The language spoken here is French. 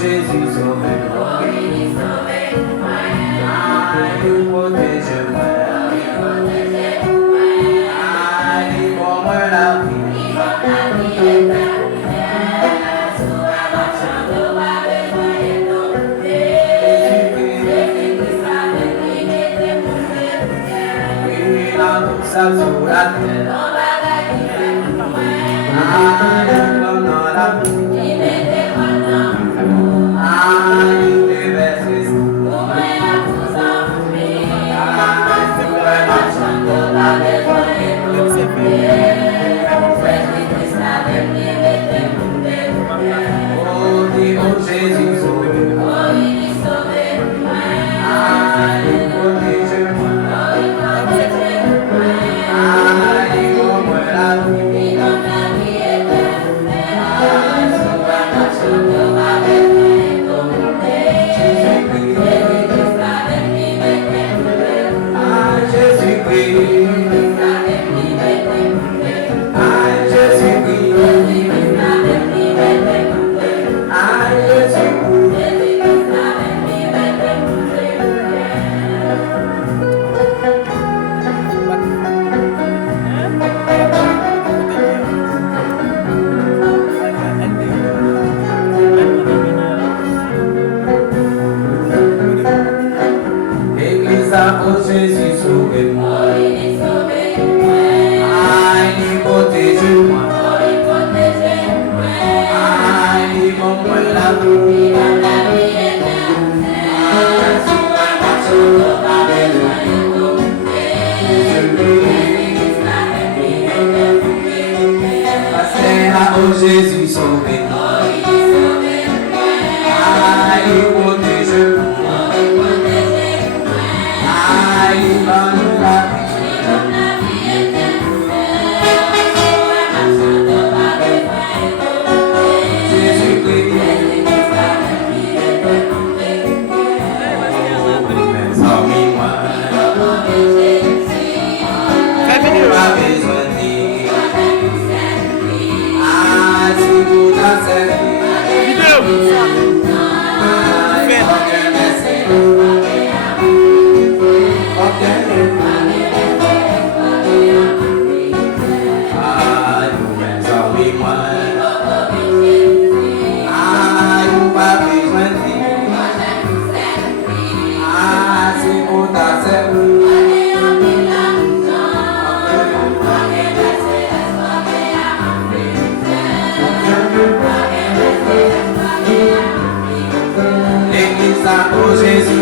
Jésus, sauve-moi. Aïe, protège-moi. Aïe, pour moi la vie. Sur la terre, aïe, pendant la vie, aïe, déverser, oh Jésus, sauve-moi. Aïe, protège-moi. Aïe, donne-moi la vie. Oh Jésus, sauve-moi. Aïe, protège-moi. Aïe, donne-moi la vie. Oh Jésus, sauve-moi. Aïe, protège-moi. Aïe, donne-moi la vie. Jésus-Christ. Mes amis, moi, pas besoin de dire. Ah, si vous t'asseyez. Oh Jésus.